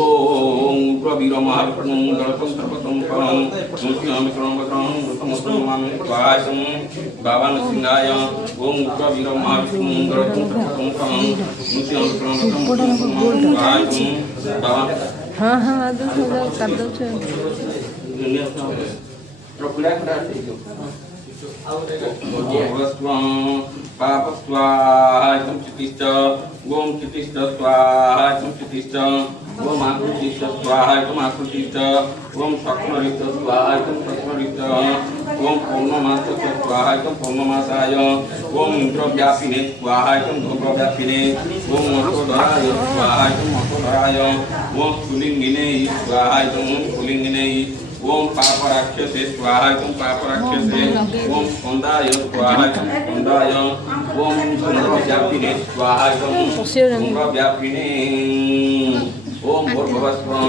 ओम प्रवीरमहार्पणं गणपं सर्वतं परं मुख्यं सर्वभद्रं नमामि स्वाहायतम भवान् सिंहाय ओम प्रवीरमहार्पणं गणपं सर्वतं परं मुख्यं सर्वभद्रं स्वाहायतम भवान् हाँ हाँ आदू कर दो पापस्वाहायतम चितिश्च ओम चितिश्च स्वाहायतम चितिश्च ओम आकृतिश्च स्वाहायतम आकृतिश्च ओम स्वप्नरिश्च स्वाहायतम स्वप्नरिश्च ओम पौर्णमासश्च स्वाहायतम पौर्णमासाय ओम इंद्रव्यापिने स्वाहायतम धूम्रव्यापिने ओम मठोदराय स्वाहायतम मठोदराय ओम स्फुलिंगिने स्वाहायतम स्फुलिंगिने ओम पापराक्षसे स्वाहायतम पापराक्षसे ओम स्कंदाय स्वाहायतम स्कंदाय ओम धूम्रव्यापिने स्वाहायतम धूम्रव्यापिने ओम भूर्भुवस्सुः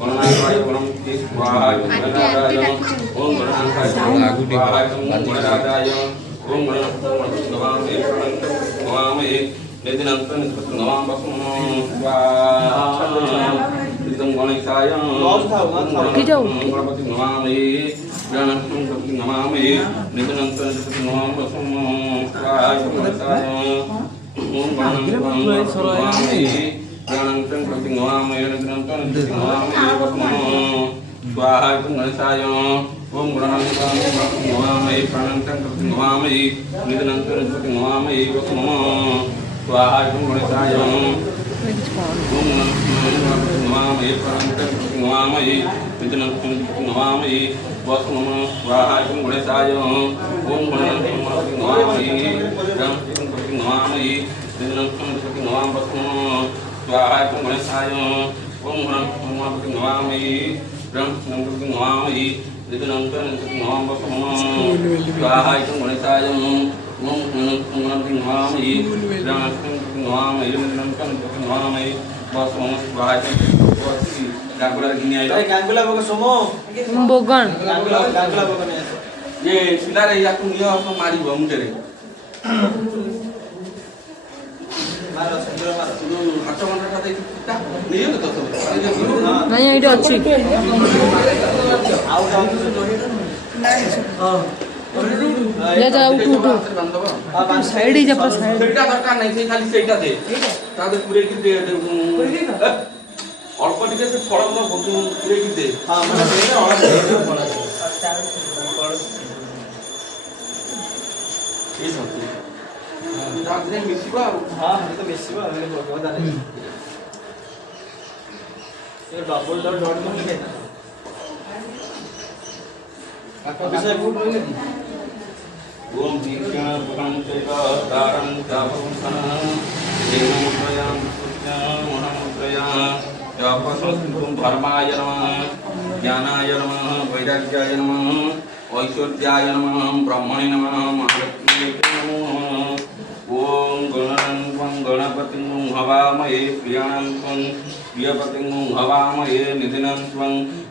गणनाथाय गणपते स्वाहायतम गणनाथाय ओम गणनाथाय स्वाहायतम गणनाथाय ओम गणनाथाय नमामि नमामि निधिनन्तं नमामि स्वाहा इदं गणेशाय गणपति नमामि गणपति नमामि निधिनन्तं नमामि स्वाहा गणेशाय ओम गणपति गणपति नमामि निधिनन्तं नमामि स्वाहायतम गणेशाय ओम गणपति नमामि प्रणन्तं नमामि निधिनन्तं नमामि स्वाहायतम गणेशाय ओम नमामि प्रणन्तं नमामि निधिनन्तं नमामि स्वाहायतम गणेशाय ओम गणपति नमामि गणपति नमामि निधिनन्तं नमामि स्वाहायतम गणेशाय ओम गणपति नमामि गणपति नमामि निधिनन्तं नमामि स्वाहायतम गणेशाय ओम गणपति नमामि गणपति नमामि निधिनन्तं नमामि स्वाहायतम गांगुला गिनी आइला गांगुला बग सोमो बोगन गांगुला बग ने ये सिलारे या तू नियो तो मारी बमुटेरे मारो सुंदर मारो तू हाथ मंडा खाते किता नियो तो तो नहीं एटा अछि आउ जाऊ ले जा उठ उठ साइड ही जा पर साइड सेटा दरकार नहीं से खाली सेटा दे तादे पूरे की दे अल्प टिके से फल न पूरे की दे हां माने देले और फल ये सब रात में मिसिबा हां हम तो मिसिबा अरे भगवान जाने डबल डबल डॉट में लिखे था विषय बोल रहे हैं ओम दीक्षण पुकं चैव दारं चापवंसन देवमुद्रयां सुज्ञां महमुद्रयां यापसंस्तुं धर्माय नमः ज्ञानाय नमः वैराग्याय नमः ऐश्वर्याय नमः ब्रह्मणे नमः महालक्ष्मी नमो नमः ओम गणनां गणपतिं हवामहे प्रियाणां प्रियपतिं हवामहे निधिनां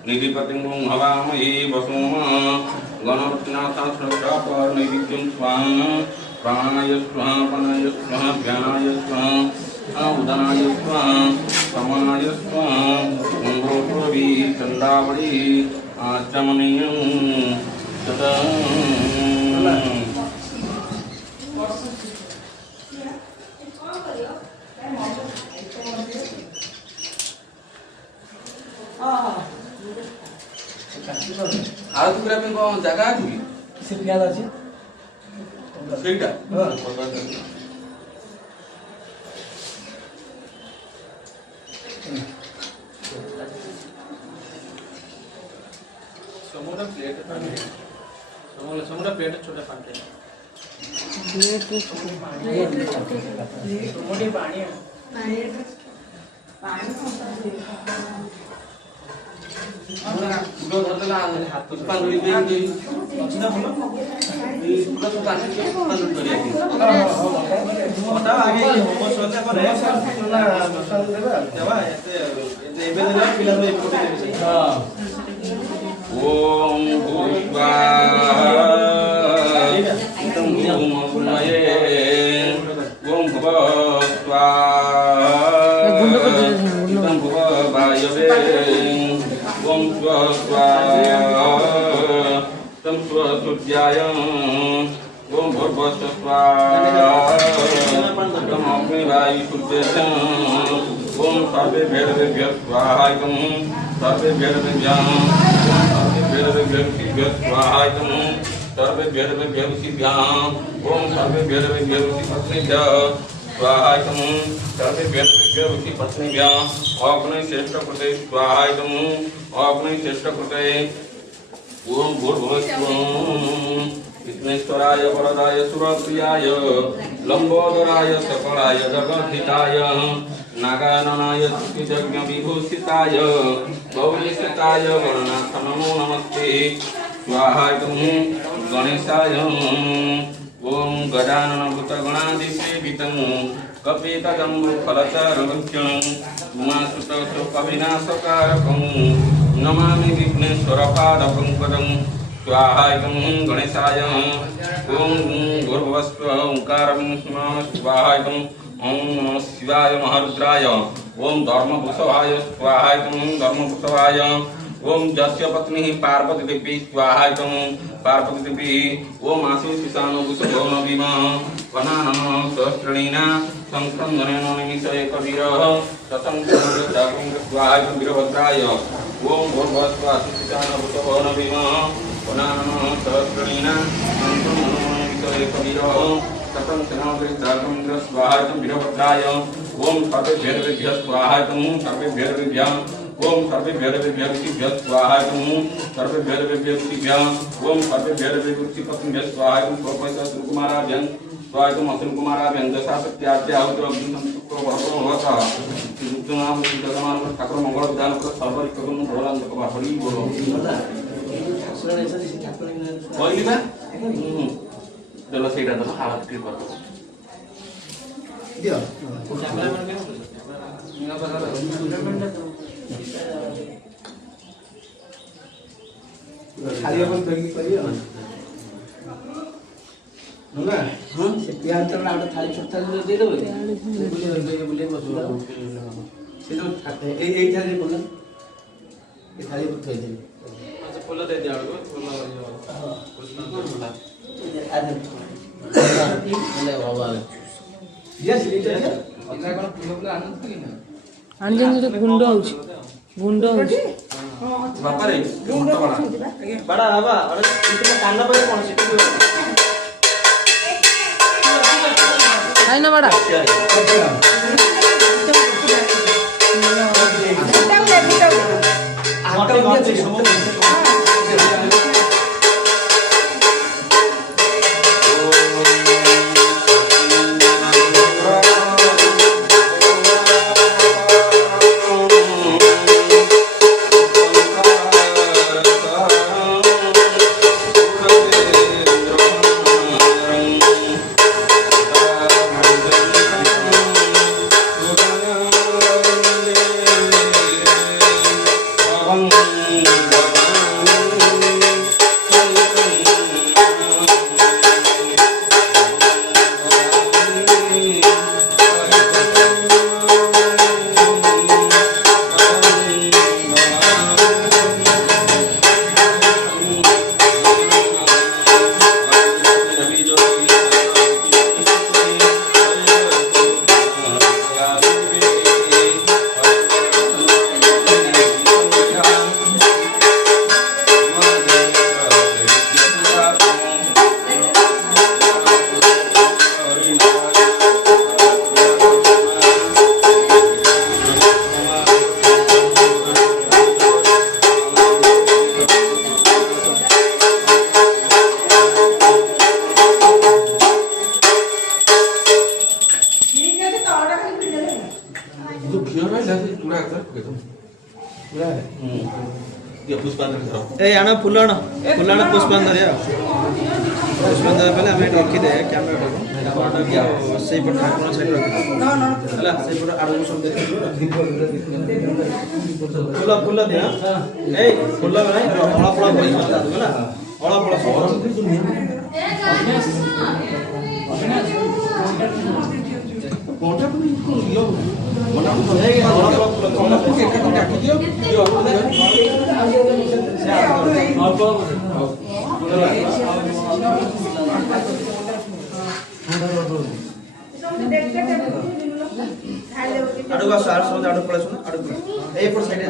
निधिपतिं हवामहे वसुमः गणपतिनाथं श्रद्धापर नैवेद्यं स्वाहा प्राणाय स्वाहा पनाय स्वाहा ध्यानाय स्वाहा उदनाय स्वाहा समाय स्वाहा मंगलोत्सवी चंदावली आचमनीयं तदा आरती କରିବା ପାଇଁ କଣ ଜାଗା ଅଛି କି किसी प्याज আছে ସେଇଟା समोरा प्लेट समोरा प्लेट छोटा पांच मोटी पानी ଫୁଲ ଧରିଦେଲା ହାତ ପାନ ଧରି ଦେଇକି ଅଛି ନା ଭଲ ଏଇ ଫୁଲ ସବୁ ଆସିକି ପାନ ଧରି କରିବା मोटा आगे होमो सोले पर ନା ମସଲା ଦେବା देवा एते एबे देला पिला तो एपोटे देबे हां ओम भूत्वा ओम गुणये ओम भवत्वा ओम भववायवे ओम स्वस्वा तम स्वसुज्याय ओम भूर्भुवस्वा तम अग्निवायु शुद्धेन ओम सर्वे भेदवेभ्यः स्वाहायतम सर्वे भेदवेभ्यः स्वाहायतम सर्वे भेदवेभ्यः ओम सर्वे भेदवेभ्यः पत्नीभ्यः स्वाहायतम सर्वे भेदवेभ्यः पत्नीभ्यः अग्नि श्रेष्ठ कृते स्वाहायतम अग्नि श्रेष्ठ कृते ओम भूर्भुवस्व विघ्नेश्वराय वरदाय सुरप्रियाय लंबोदराय सकलाय जगद्धिताय नागाननाय सुखियज्ञ विभूषिताय गौरीसिताय गणनाथ नमो नमस्ते स्वाहायतम गणेशाय ओम गजानन भूतगणाधिसेवितं कपितजम्बुफलचारुभक्षं उमासुतशोकविनाशकारकं नमामि विघ्नेश्वरपादपङ्कजं स्वाहायतम गणेशाय ओम भूर्भुवस्व ओंकारं स्वाहायतम ओम नमः शिवाय महारुद्राय ओम धर्मभूषवाय स्वाहायतम धर्मभूषवाय ओम जस्य पत्नी पार्वती देवी स्वाहायतम पार्वती देवी ओम आशीष किसान भूषभवन भीम वनानन सहस्रणीना संसंगनेन निमिषय कबीरः सतंग स्वाहायतम वीरभद्राय ओम भूर्भुवस्व आशीष किसान भूषभवन भीम वनानन सहस्रणीना संसंगनेन निमिषय कबीरः सतंग स्वाहायतम वीरभद्राय ओम सर्वे भेदवेभ्यः स्वाहायतम सर्वे भेदवेभ्यः ओम सर्वे भेदवेभ्यः स्वाहायतम सर्वे भेदवेभ्यः ओम सर्वे भेदवेभ्यः स्वाहायतम प्रोफेसर सुकुमाराभ्यं स्वाहायतम अतुल कुमाराभ्यं दशासत्याद्य आहुति अग्निसंतुष्टो भवतः श्रीयुक्तनाम श्रीधरमान ठाकुर मंगल विधान कर सर्वरिकगम भोलांतक बाहरी बोलो बोली बा चलो सेटा तो हालत के कर दो दियो खाली अपन तोगी करियो ना हां से प्याज तो आउट थाली छोटा दे देबे बुले बसु से जो ए थाली बोला ए थाली पर थई दे अच्छा फूल दे दिया फूल हां फूल आदे ले बाबा यस लीटर है ଅଲଗା କ'ଣ ଫୁଲ ଫୁଲ ଆଣନ୍ତି କି ନା ଆଣିଛନ୍ତି ଗୁଣ୍ଡ ହଉଛି ଗୁଣ୍ଡ ହଉଛି ବାପାରେ बड़ा बाबा अरे इतना कांदा पे कौन सी ଖାଇନ ବାଡ଼ା अच्छा पुष्पांजलि पहले हमें रखीदे कैमरा से ठाकुर साइड रखी फुल फुल दिया फुल अड़ा फल अड़ा अड़ुआ सार समझ अड़ु पड़े सुन अड़ु ए पर साइड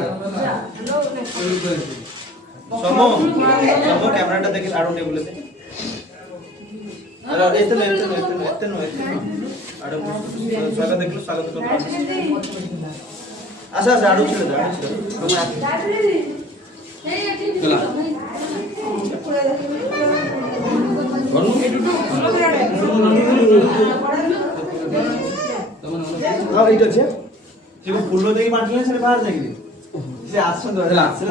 समो समो कैमराटा देखि अड़ु टेबल पे अरे एते नो अड़ु स्वागत देखलो स्वागत कर आसा आसा अड़ु छिड़ दे चला हां इट अछि जे फुल्लो देई बाटले से बाहर जाई से आसन दला आसन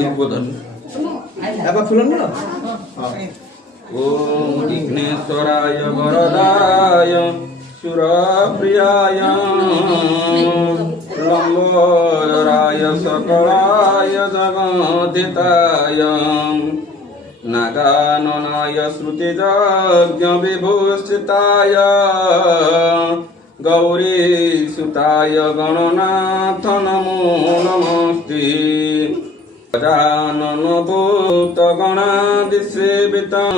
ये बोदन अब फुलन न ओम विघ्नेश्वराय वरदाय सुरप्रियाय लंबोदराय सकलाय जगदिताय नागाननाय श्रुतियज्ञ विभूषिताय गौरी सुताय गणनाथ नमो नमस्ते गजानन भूत गणादिसेवितं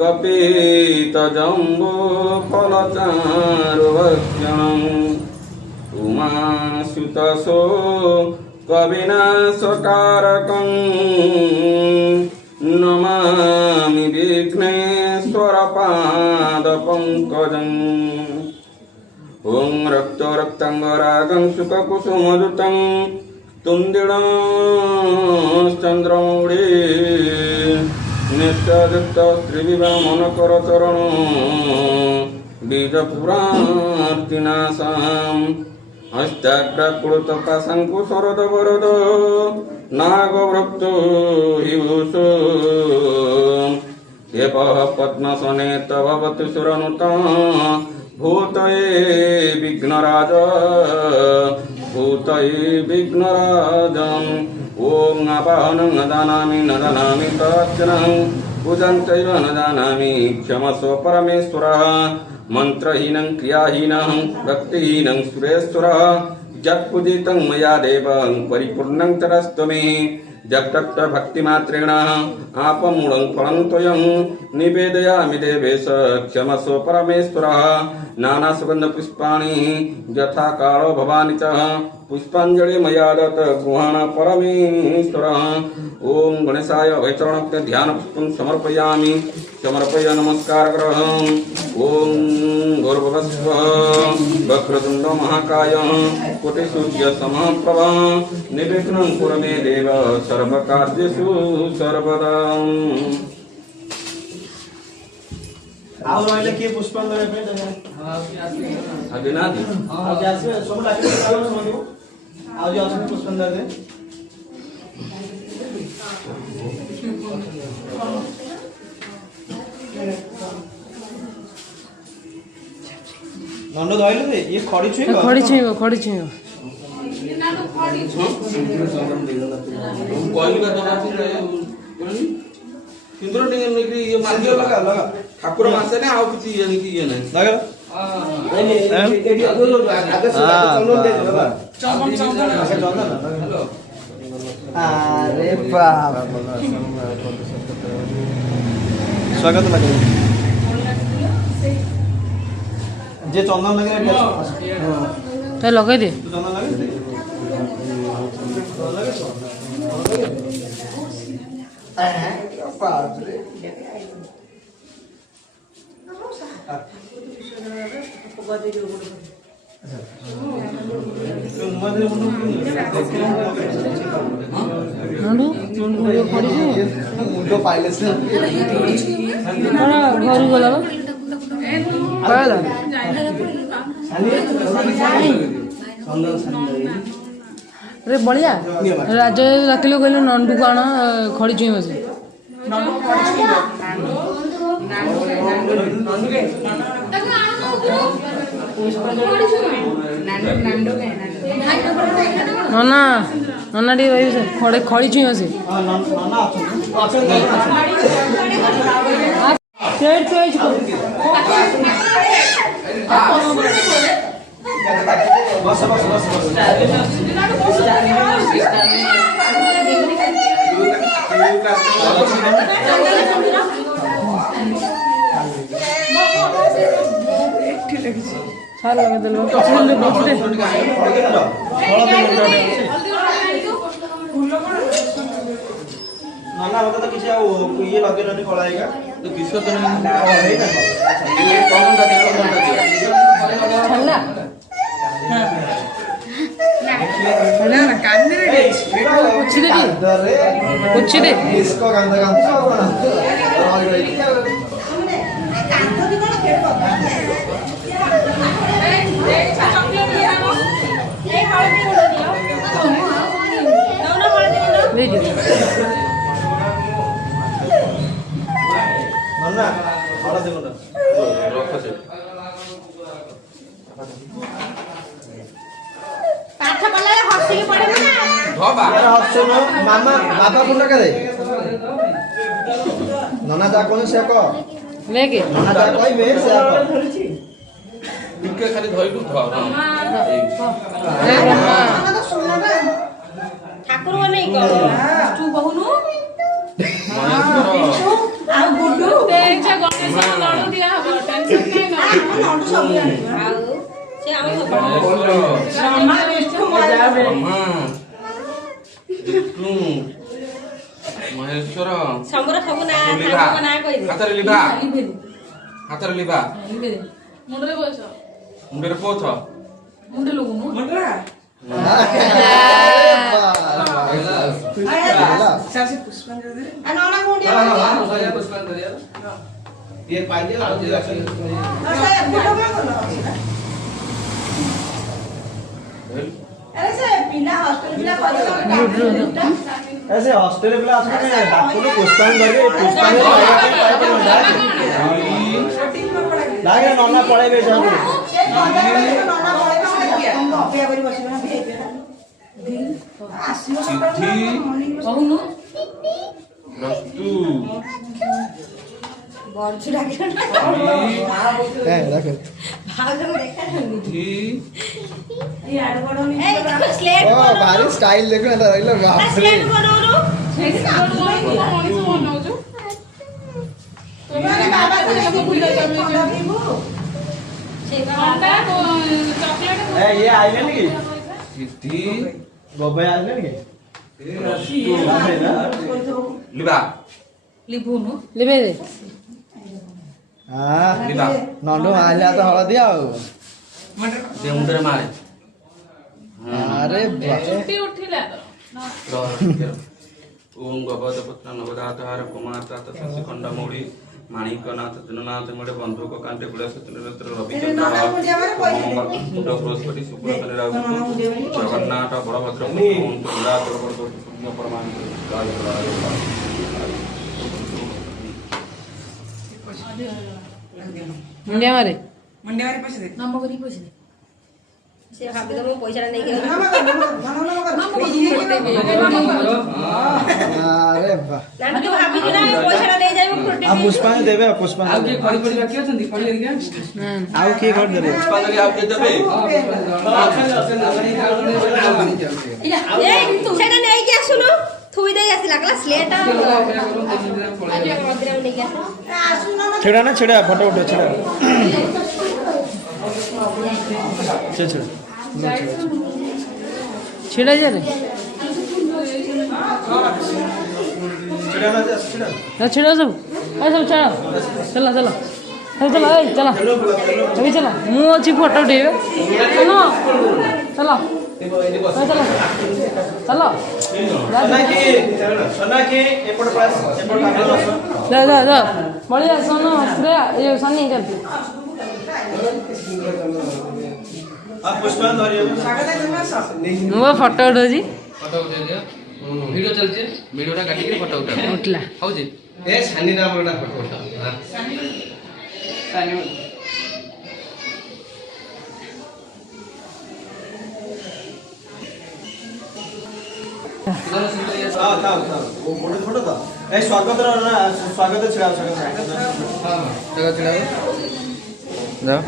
गपीत जम्बो फलचारुभक्षणम् उमासुतसो कविनाशकारकं नमामि विघ्नेश्वरपादपङ्कजम् ओं रक्तांगरागं सुखकुसुमधुतं तुन्दिणश्चन्द्रमौळी नित्ययुक्तस्त्रिविवामनकरचरण बीजपुरार्तिनाशाम् हस्ताग्रकुलतपाशङ्कुशरदवरद नागवृत्तो हिभूषो एपः पद्मसने तव भवतु सुरनुता भूतये विघ्नराज ओं आवाहनं न जानामि तत्क्षणं पूजन्त्यैव न जानामि क्षमस्व परमेश्वरः मंत्रहीनं क्रियाहीनं भक्तिहीनं सुरेश्वरः यत्पूजितं मया देवं परिपूर्णं तरस्तु मे जगत्त भक्तिमात्रेण आपमूलं फलं त्वयं निवेदयामि देवेश क्षमस्व परमेश्वरः नानासुगन्धपुष्पाणि यथा कालो भवानि च पुष्पांजलि मया दत्त गृहाण परमेश्वर। ओम गणेशाय वैचरण ध्यान पुष्पं समर्पयामि। समर्पय नमस्कार ग्रहण। ओम भूर्भुवस्व वक्रतुंड महाकाय कोटिसूर्य समप्रभ निर्विघ्नं कुरु मे देव सर्वकार्येषु सर्वदा। ଆଉ ରହିଲେ କିଏ ପୁଷ୍ପାଞ୍ଜଳି ପାଇଁ ଆଜି ନାହାନ୍ତି ଆଉ ଯେ ଆସିବେ ସବୁ ଲାଗିବେ ସମସ୍ତଙ୍କୁ ଆଉ ଯେ ଅଛନ୍ତି ପୁଷ୍ପାଞ୍ଜଳି ନଣ୍ଡ ଧଇଲେ ଇଏ ଖଡି ଛୁଇଁବ ଖଡି ଛୁଇଁବ ସିନ୍ଦୁର ଟିକେ ନେଇକି ଇଏ ମାରିଦିଅ ଲଗା ଠାକୁର ମାସେ ନା ଆଉ କିଛି ଇଏ ନେଇକି ଇଏ ନାହିଁ ଲଗା अरे बाप स्वागत लगे जे चंदन लगे तो लगे दे चंदन लगे मुंडो पाइले से घर गला रे बलिया राज डाकिल कहले नंदू को आण खड़ी छुई बस नना नना टी रही खड़े खड़ी छुई बस बस बस बस सारा लगे दिल नाना होता तो किसी ये लगे नहीं कलाएगा तो विसर्जन कुछ इसको गंदा गंदा नाना थोड़ा देखो ना रख से पाठ पढ्ला हस्सी पढेको ना धबा यार हस्से न मामा बाबा कुंडा करे नना जा कोन से को लेके नना जा कोई में से को ଟିକେ ଖାଲି ଧଇଲୁ ଧ ତ ଶୁଣ ନା ଠାକୁର ମାନେ ତୁ କହୁନୁ ଆଉ ଗୁଡୁ देखा गणेश लड़ू दिया हबो टेंशन नहीं ना ନଣ୍ଡୁ ସବୁ ଜାଣିବ ଆଉ ସେ ଆମ ब्रह्मा विष्णु ବିଷ୍ଣୁ ମହେଶ୍ୱର ସମର ସବୁ ନା ଠାକୁର ନା କହିବେ ହାତରେ ଲିଭା ହାତରେ ଲିଭା मुंडरे बस ମୁଣ୍ଡରେ ପୋଛ मुंडे लोगु मुंडरा आ नना मुंडिया ये पाई दे और जे रख अरे से पिला हॉस्टल पिला ऐसे हॉस्टल पिला आसने डाक्टर को पुष्पांजलि लागे नन्ना पळेबे जाऊ चिट्ठी कहूनु रस्तु बर्छी डाकिन ए रख भागन देखा चिट्ठी ए आड बडोनी ए स्लेट ओ भारी स्टाइल देखो ना रहिलो बाप रे स्लेट बडोनु तुम्हारे बाबा को सब भूल गए से चॉकलेट ए ये आइले नी सिद्धि बब्बाई आले के लिबा लिभुनु लेबे दे लिबा नंडो आलिया तो हळदी आउ दे मुंडरे मारे अरे छुट्टी उठिला ओम गवदपुत्र नवदाधार कुमार तात शशि खंडा मौड़ी माणिकनाथ दिननाथ मेरे बंधुक कांटे गुड़े सत्यनेत्र रविचंद्र बृहस्पति शुक्र शनि राहु जगन्नाथ बलभद्र सूर्य परमान मुंडिया मारे नाम करी पैसे दे ସେ ଭାବିଲେ ମୁଁ ପଇସାଟା ନେଇକି नाम को अरे वाह ନାନୀ ତୁ ଭାବିଛୁ ନା ପଇସାଟା ନେଇ ଯାଇ ମୁଁ आ पुष्पा देबे पुष्पा ଆଉ କିଏ କରି କରି ବାକି ଅଛନ୍ତି କରି କରିକା आउ की कर देबे पुष्पांजलि आप के देबे ଏଇ ସେଟା ନେଇକି ଆସୁନୁ ଥୁଇ ଦେଇ ଆସିଲା କଲା ସ୍ଲେଟ ମନ୍ଦିରକୁ ନେଇକି ଆସ छेड़ा ना छेड़ा फोटो उठो छेड़ा छेड़ा छिड़ा जा रे छेड़ा ना छेड़ा ना छिड़ा सब चलो चला चला चला ए चला अभी चला मु अच्छी फोटो उठेबे चलो चला चला चलो सना की एपट पास एपट आगलो जा बढ़िया सोनो श्रेया ये सनी चल आ पुष्पा धरियो मो फोटो उठोजी फोटो उठा दिया वीडियो चलছে वीडियोটা কাটি করে ফটো উঠা उठला হউজি ଏ ସାନି ନା ଆମଟା ଫଟୋ ଉଠା ସାନି था वो फोटो फोटो था ए स्वागत रो ना स्वागत छेड़ा स्वागत जगह चला जाओ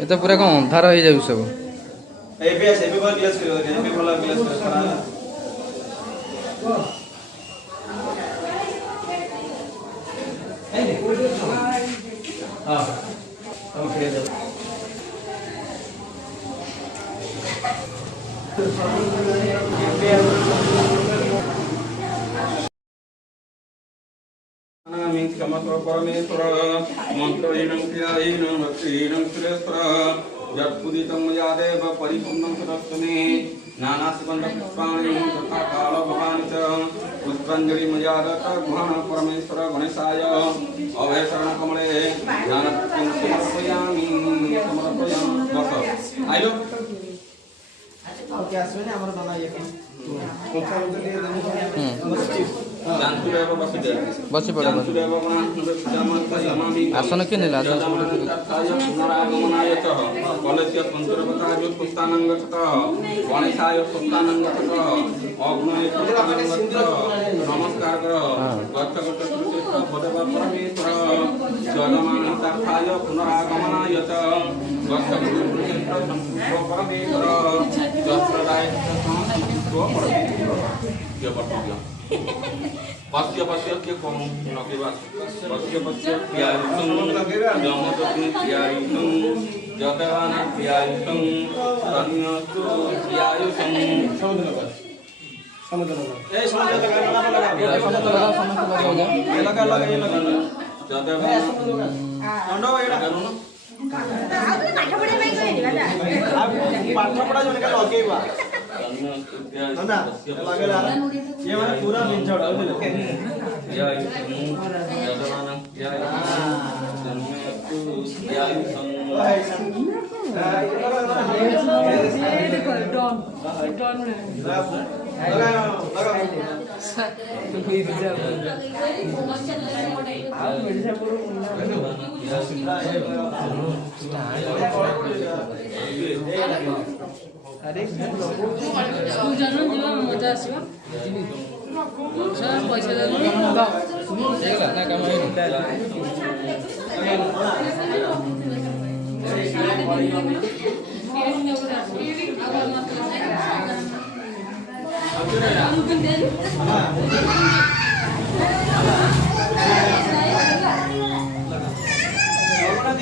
ये तो पूरा कौन अंधार हो जाऊ सब एबीएस एबी पर ग्लास करो एबी वाला ग्लास करो हां हम खड़े जाओ परमेश्वर मंत्रहीनं क्रियाहीनं भक्तिहीनं सुरेश्वर यत्पुदितं यादेव परिपूर्णं सदस्सुमे नानासुगन्धपुष्पाणि तथा कालभवानि च पुष्पाञ्जलिमयादत गुहः परमेश्वर गणेशाय अभयशरणकमले ज्ञानपुष्पं समर्पयामि बस आइलो ओके आसबे ना हमर बना ये कोठा में लिए जानतुरेव बसुदे बसी पड़ा जानतुरेव गणानुरक्षामि आसन के नेला आसन पुनरागमनाय च कलस्य पंचरवताय पुस्तानंगतः गणेशाय पुस्तानंगतः अग्नये पुस्तानंगतः नमस्कार कर गच्छगत श्रेष्ठ भदेव परमेश्वर जगमानतार्थाय पुनरागमनाय च गच्छगत श्रेष्ठ संपूर्ण परमेश्वर जत्रदाय संपूर्ण परमेश्वर ये बतौया पश्य पश्य के कौन लगेगा पश्य पश्य प्यायुतं यमदग्नि प्यायुतं जगवान प्यायुतं कन्यास्तु प्यायुतं समुद्र ए समुद्र लगा ये लगा जगवान अंडो एडा ପାଠ ପଢିବା ପାଇଁ କହିଲି ବାବା पाठ पढ़ा जोने का लगेबा ना लगेला ये माने पूरा बिंचड़ जगवान जन जीवा मजा आसीबा पैसा दे ना काम है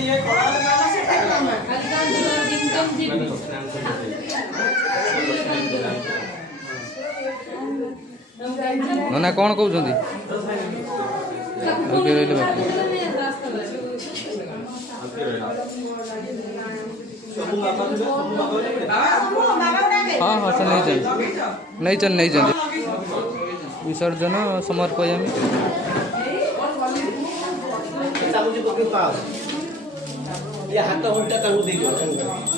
ये कोड़ा ନନା କ'ଣ କହୁଛନ୍ତି? ଆଉ କିଏ ରହିଲେ ବାକି? ହଁ ହଁ ସେ ନେଇଛନ୍ତି ବିସର୍ଜନ ସମର୍ପୟାମି। ଚାମୁଚି ପକେଇ ପାଅ। ହାତ ଘଣ୍ଟା ତାଙ୍କୁ ଦେଇଦିଅ।